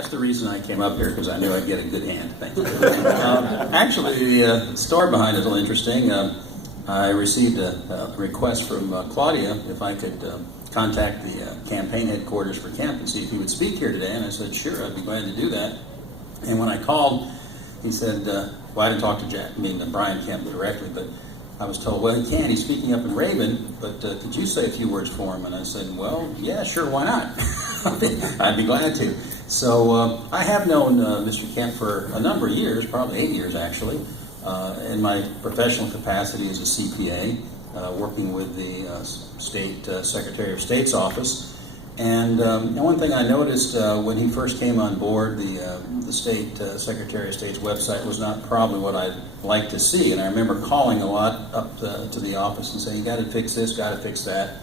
That's the reason I came up here, because I knew I'd get a good hand. Thank you. Actually, the story behind it is a little interesting. I received a request from Claudia if I could contact the campaign headquarters for Kemp and see if he would speak here today. And I said, sure, I'd be glad to do that. And when I called, he said, well, I didn't talk to Brian Kemp directly, but I was told, well, he can. He's speaking up in Raven, but could you say a few words for him? And I said, well, yeah, sure, why not? I'd be glad to. So I have known Mr. Kemp for a number of years, probably 8 years actually, in my professional capacity as a CPA, working with the State Secretary of State's office. And one thing I noticed when he first came on board, the State Secretary of State's website was not probably what I'd like to see. And I remember calling a lot up to the office and saying, you got to fix this, got to fix that.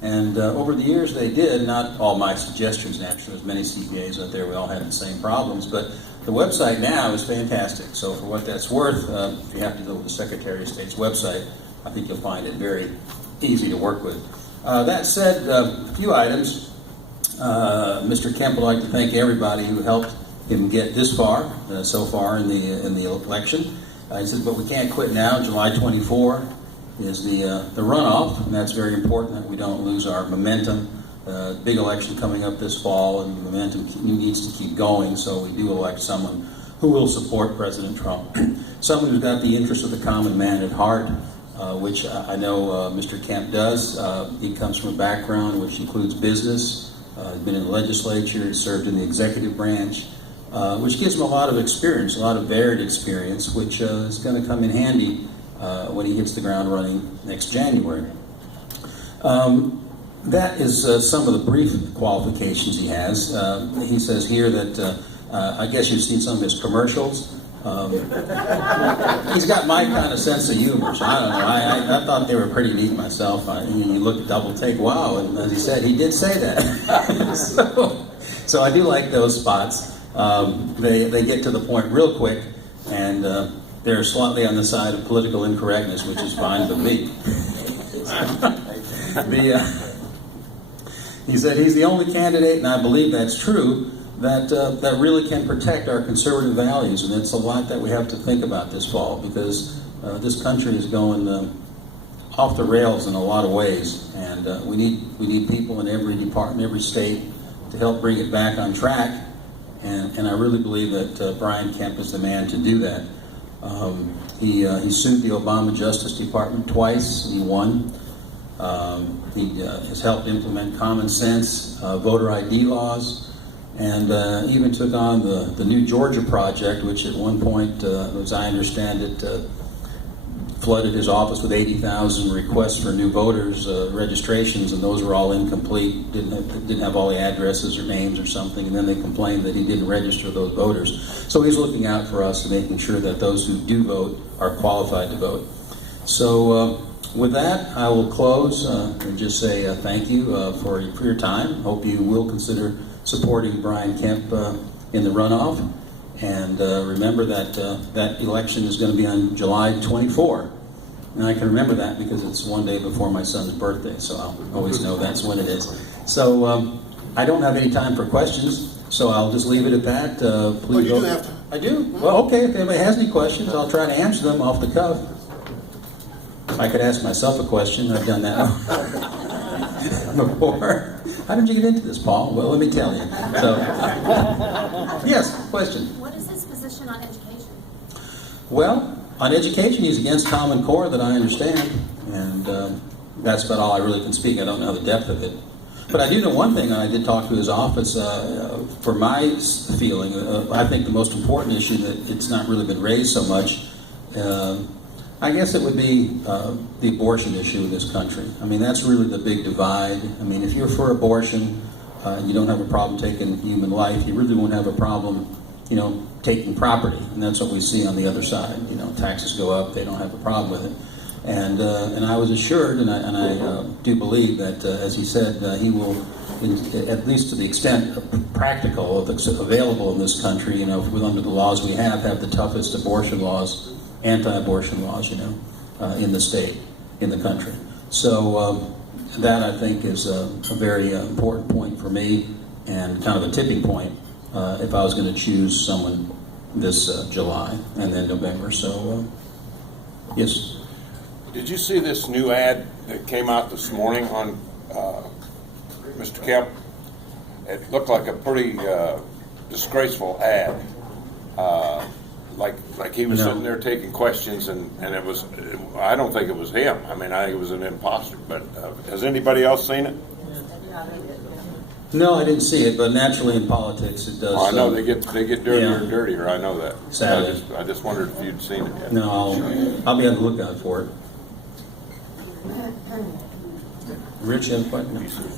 And over the years they did, not all my suggestions naturally, there's many CPAs out there, we all had the same problems, but the website now is fantastic. So for what that's worth, if you have to go with the Secretary of State's website, I think you'll find it very easy to work with. That said, a few items. Mr. Kemp would like to thank everybody who helped him get this far, so far in the election. He said, but we can't quit now. July 24 is the runoff, and that's very important that we don't lose our momentum. Big election coming up this fall, and the momentum needs to keep going, so we do elect someone who will support President Trump. Someone who's got the interest of the common man at heart, which I know Mr. Kemp does. He comes from a background which includes business. He's been in the legislature, he's served in the executive branch, which gives him a lot of experience, a lot of varied experience, which is going to come in handy when he hits the ground running next January. That is some of the brief qualifications he has. He says here that, I guess you've seen some of his commercials. He's got my kind of sense of humor, so I don't know. I thought they were pretty neat myself. You look at double take, wow, and as he said, he did say that. so I do like those spots. They get to the point real quick, and they're slightly on the side of political incorrectness, which is fine with me. He said he's the only candidate, and I believe that's true, that really can protect our conservative values, and it's a lot that we have to think about this fall, because this country is going off the rails in a lot of ways, and we need people in every department, every state, to help bring it back on track, and I really believe that Brian Kemp is the man to do that. He sued the Obama Justice Department twice. He won. He has helped implement common sense voter ID laws, and even took on the New Georgia Project, which at one point, as I understand it, flooded his office with 80,000 requests for new voters registrations, and those were all incomplete, didn't have all the addresses or names or something, and then they complained that he didn't register those voters. So he's looking out for us and making sure that those who do vote are qualified to vote. So with that, I will close and just say thank you for your time. Hope you will consider supporting Brian Kemp in the runoff. And remember that that election is going to be on July 24. And I can remember that because it's one day before my son's birthday, so I'll always know that's when it is. So I don't have any time for questions, so I'll just leave it at that. Please you do have to. I do? Well, okay, if anybody has any questions, I'll try to answer them off the cuff. I could ask myself a question. I've done that before. How did you get into this, Paul? Well, let me tell you. So, yes, question. What is his position on education? Well, on education, he's against Common Core, that I understand, and that's about all I really can speak. I don't know the depth of it. But I do know one thing, and I did talk to his office. For my feeling, I think the most important issue that it's not really been raised so much, I guess it would be the abortion issue in this country. I mean, that's really the big divide. I mean, if you're for abortion, you don't have a problem taking human life. You really won't have a problem, taking property. And that's what we see on the other side. Taxes go up. They don't have a problem with it. And I was assured, and I do believe that, as he said, he will, at least to the extent practical, available in this country, under the laws we have the toughest abortion laws, anti-abortion laws, in the state, in the country. So that, I think, is a very important point for me, and kind of a tipping point if I was going to choose someone this July and then November. So, yes. Did you see this new ad that came out this morning on Mr. Kemp? It looked like a pretty disgraceful ad. Like he was No. sitting there taking questions, and it was. I don't think it was him. I mean, I think it was an imposter. But has anybody else seen it? No, I didn't see it, but naturally in politics it does. Oh, I know they get dirtier yeah. and dirtier. I know that. Sadly. I just wondered if you'd seen it yet. No, I'll be on the lookout for it. Rich, you have a question?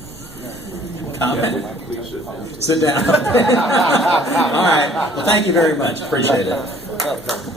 Comment? Sit down. All right. Well, thank you very much. Appreciate it.